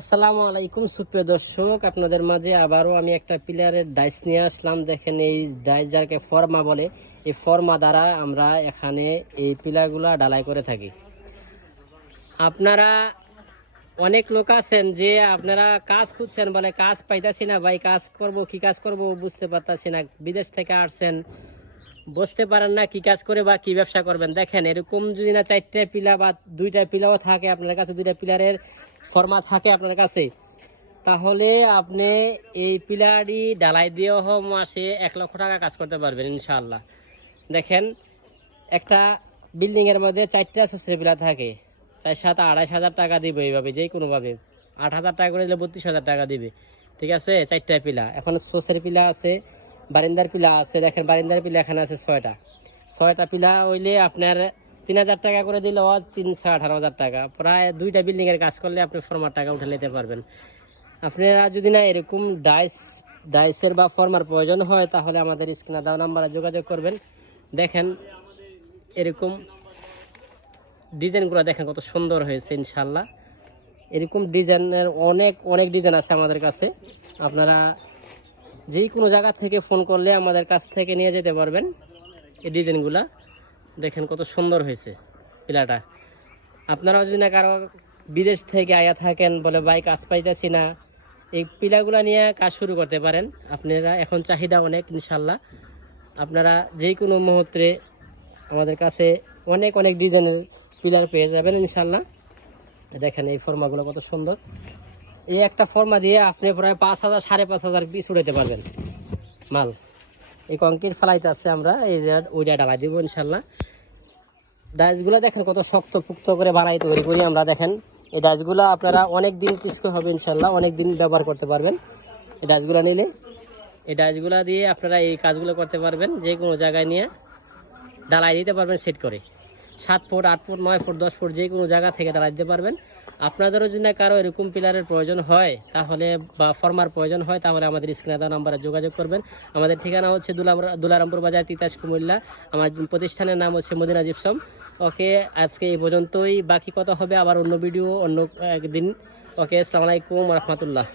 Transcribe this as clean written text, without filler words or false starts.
আসসালামু আলাইকুম সুপ্রিয় দর্শক, আপনাদের মাঝে আবারও আমি একটা পিলারের ডাইস নিয়ে আসলাম। দেখেন, এই ডাইস যাকে ফর্মা বলে, এই ফর্মা দ্বারা আমরা এখানে এই পিলারগুলা ঢালাই করে থাকি। আপনারা অনেক লোক আছেন যে আপনারা কাজ খুঁজছেন, বলে কাজ পাইতাছি না ভাই, কাজ করব কি কাজ করব বুঝতে পারতাছি না, বিদেশ থেকে আসছেন বুঝতে পারেন না কি কাজ করে বা কি ব্যবসা করবেন। দেখেন, এরকম যদি না 4টে পিলা বা 2টা পিলাও থাকে আপনার কাছে, 2টা পিলারের ফর্মা থাকে আপনার কাছে, তাহলে আপনি এই পিলারটি ঢালাই দিয়েও মাসে 1,00,000 টাকা কাজ করতে পারবেন ইনশাআল্লাহ। দেখেন, একটা বিল্ডিংয়ের মধ্যে 4টা সোসের পিলার থাকে, 4-7 2,500 টাকা দিবে এইভাবে, যে কোনোভাবে 8,000 টাকা করে দিলে 32,000 টাকা দিবে। ঠিক আছে, 4টা পিলা। এখন সোসের পিলা আছে, বারিন্দার পিলা আছে। দেখেন, বারিন্দার পিলা এখানে আছে 6টা পিলা হইলে আপনার 3,000 টাকা করে দিলে 18,000 টাকা, প্রায় 2টা বিল্ডিংয়ের কাজ করলে আপনি ফর্মার টাকা উঠে নিতে পারবেন। আপনারা যদি না এরকম ডাইসের বা ফর্মার প্রয়োজন হয়, তাহলে আমাদের স্ক্রিনে দেওয়া নাম্বারে যোগাযোগ করবেন। দেখেন, এরকম ডিজাইনগুলো দেখেন কত সুন্দর হয়েছে ইনশাল্লাহ। এরকম ডিজাইনের অনেক ডিজাইন আছে আমাদের কাছে। আপনারা যে কোনো জায়গা থেকে ফোন করলে আমাদের কাছ থেকে নিয়ে যেতে পারবেন এই ডিজাইনগুলা। দেখেন কত সুন্দর হয়েছে পিলাটা। আপনারাও যদি না কারো বিদেশ থেকে আয়া থাকেন, বলে ভাই কাজ পাইতেছি না, এই পিলাগুলা নিয়ে কাজ শুরু করতে পারেন। আপনারা এখন চাহিদা অনেক ইনশাল্লাহ। আপনারা যে কোনো মুহূর্তে আমাদের কাছে অনেক ডিজাইনের পিলার পেয়ে যাবেন ইনশাল্লাহ। দেখেন এই ফর্মাগুলো কত সুন্দর। এই একটা ফর্মা দিয়ে আপনি প্রায় 5,000 5,500 পিস উড়াইতে পারবেন মাল। এই কংক্রিট ফেলাইতে আছে, আমরা এই ওইটা ঢালাই দিব ইনশাল্লাহ। ডাইসগুলো দেখেন কত শক্ত পুক্ত করে বানাই তৈরি করি আমরা। দেখেন, এই ডাইসগুলো আপনারা অনেক দিন কিছু হবে ইনশাল্লাহ, অনেক দিন ব্যবহার করতে পারবেন। এই ডাইসগুলো নিলে, এই ডাইসগুলো দিয়ে আপনারা এই কাজগুলো করতে পারবেন, যে কোনো জায়গায় নিয়ে ঢালাই দিতে পারবেন সেট করে। 7 ফুট 8 ফুট 9 ফুট 10 ফুট যে কোনো জায়গা থেকে ঢালাই দিতে পারবেন। আপনাদেরও যদি কারো এরকম পিলারের প্রয়োজন হয়, তাহলে বা ফর্মার প্রয়োজন হয়, তাহলে আমাদের স্ক্রিনে দেওয়া নাম্বারে যোগাযোগ করবেন। আমাদের ঠিকানা হচ্ছে দুলারামপুর বাজার, তিতাস, কুমিল্লা। আমার প্রতিষ্ঠানের নাম হচ্ছে মদিনা জিপসাম। ওকে, আজকে এই পর্যন্তই। বাকি কথা হবে আবার অন্য ভিডিও অন্য একদিন। ওকে, আসসালামু আলাইকুম রহমতুল্লাহ।